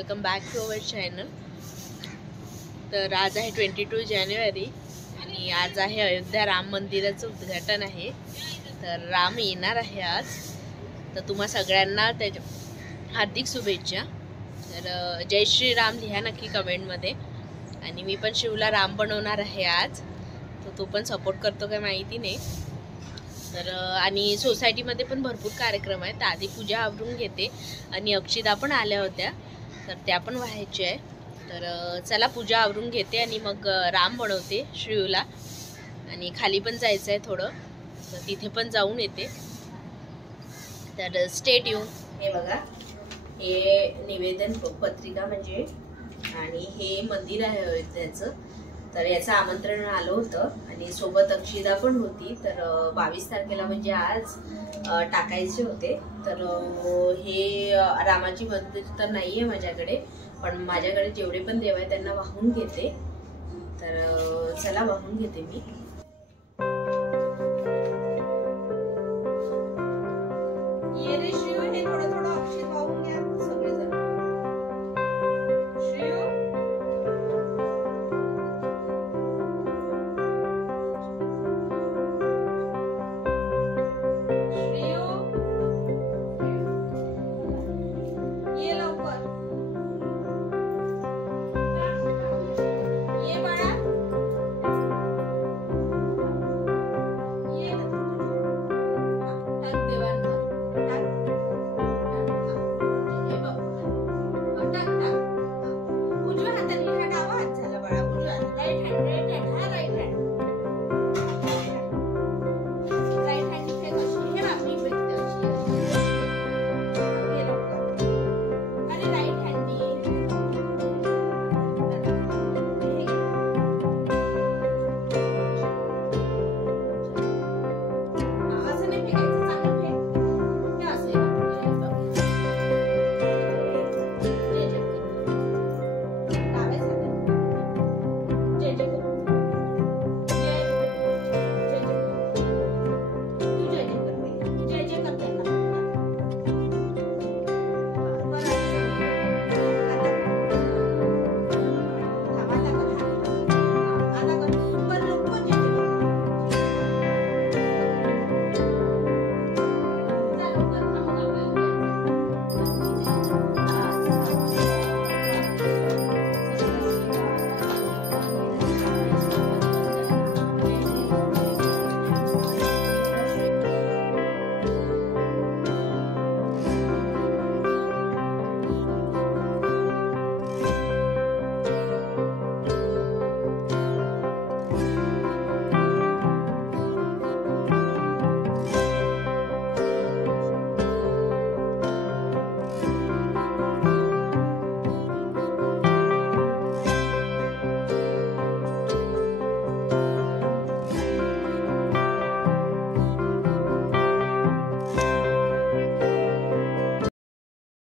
Welcome back to our channel. तर आज आहे 22 जानेवारी आणि आज आहे अयोध्या राम मंदिराचं उद्घाटन आहे। तर राम येणार आहे आज, तर तुम्हा सगळ्यांना त्याच्या हार्दिक शुभेच्छा। तर जय श्री राम लिहा नक्की कमेंटमध्ये। आणि मी पण शिवला राम बनवणार आहे आज, तर तो पण सपोर्ट करतो काय माहिती नाही। तर आणि सोसायटीमध्ये पण भरपूर कार्यक्रम आहेत, आधी पूजा आवरून घेते आणि अक्षिता पण आल्या होत्या तर त्या पण व्हायच्या आहे। तर चला पूजा आवरून घेते आणि मग राम बनवते श्रीयूला, आणि खाली पण जायचं आहे थोडं, तर तिथे पण जाऊन येते। तर स्टे ट्यून। हे बघा, हे निवेदन पत्रिका म्हणजे, आणि हे मंदिर आहे अयोध्याचं। तर याचं आमंत्रण आलं होतं आणि सोबत अक्षिता पण होती। तर 22 तारखेला म्हणजे आज टाकायचे होते। तर हे रामाची मंदिर तर नाहीये माझ्याकडे, पण माझ्याकडे जेवढे पण देव आहे त्यांना वाहून घेते। तर चला वाहून घेते मी। ये रे श्रीयू, हे थोडं थोडं अक्षित वाहून घ्या सगळेजण। श्रीयू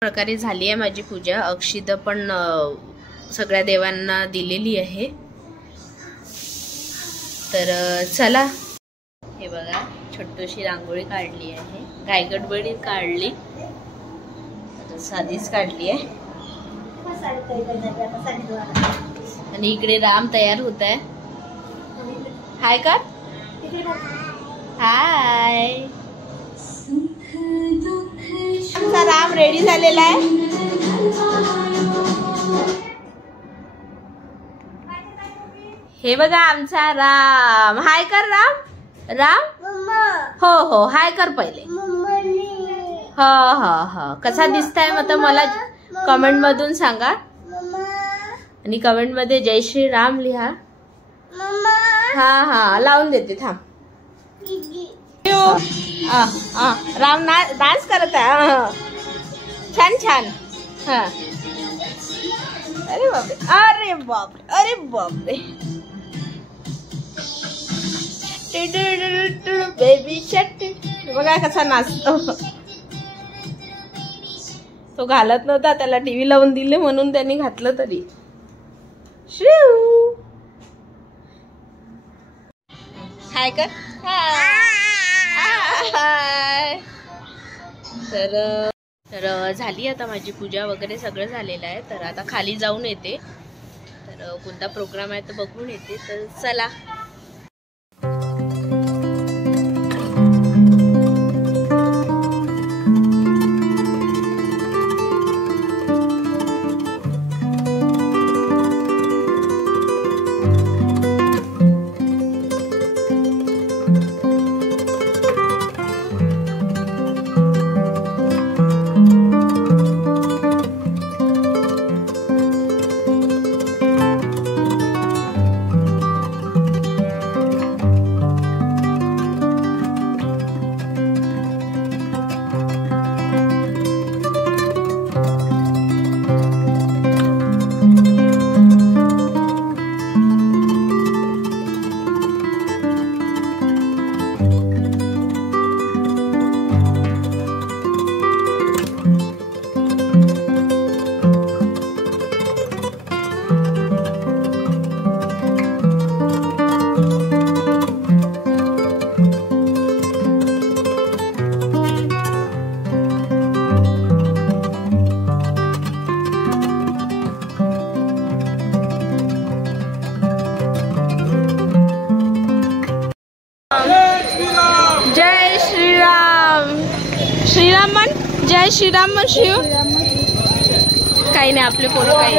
प्रकारे झाली आहे माझी पूजा। अक्षिता पण सगळ्या देवांना दिलेली आहे। तर चला, हे बघा छोटीशी रांगोळी काढली आहे, गायगडबडीत काढली, साधीच काढली आहे। आणि इकडे राम तयार होत आहे। हाय कर, हाय। आमचा राम रेडी झालेला आहे। हे बघा आमचा राम, हाय कर राम। राम हो हो हाय कर पहिले। हो हो हो, कसा दिसताय मग मला कमेंट मधून सांगा, आणि कमेंट मध्ये जय श्री राम लिहा। हा हा लावून देते, थांब। राम डान्स करत आहे, छान छान। हा, अरे बापरे, अरे बापरे, अरे बापरे। बेबी शट, बघा कसा नाचतो। तो घालत नव्हता, त्याला टीव्ही लावून दिले म्हणून त्यांनी घातलं तरी। श्रीयू हाय कर, हाय। तर तर झाली आता माझी पूजा वगैरे सगळं झालेलं आहे. तर आता खाली जाऊन येते. तर कोणता प्रोग्राम आहे तर बघून येते. तर चला. जय श्रीराम. श्रीराम म्हण. जय श्रीराम म्हण. शिव काही नाही आपले पोरं काही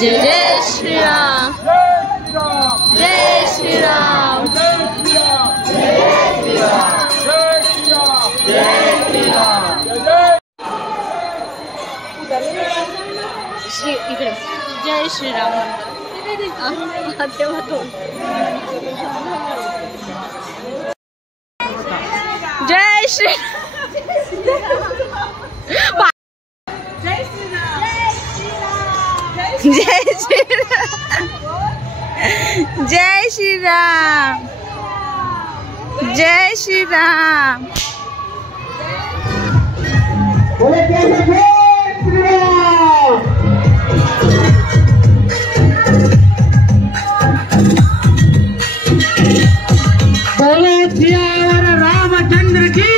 जय जय श्रीराम. जय श्रीराम. इकडे जय श्रीराम. तेव्हा तो जय श्री जय श्रीराम. जय श्रीराम. जय श्रीराम. रामचंद्र की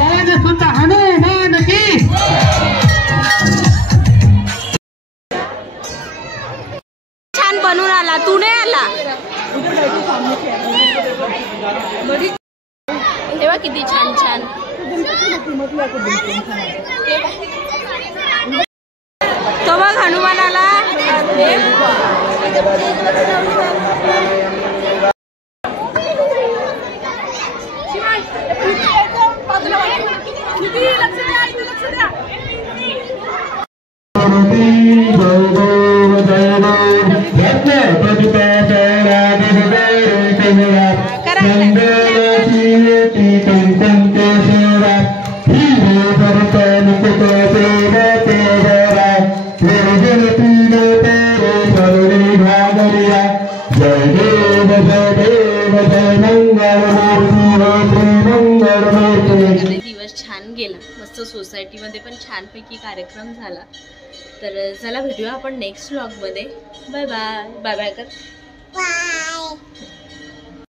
और सुत हनुमान की. छान बनून आला. तू नाही आला तेव्हा किती छान छान. तो बघ हनुमान आला. दिवस छान गेला. मस्त सोसायटीमध्ये पण छानपैकी कार्यक्रम झाला. तर चला भेटूया आपण नेक्स्ट व्लॉगमध्ये. Bye bye. बाय बाय कर. बाय.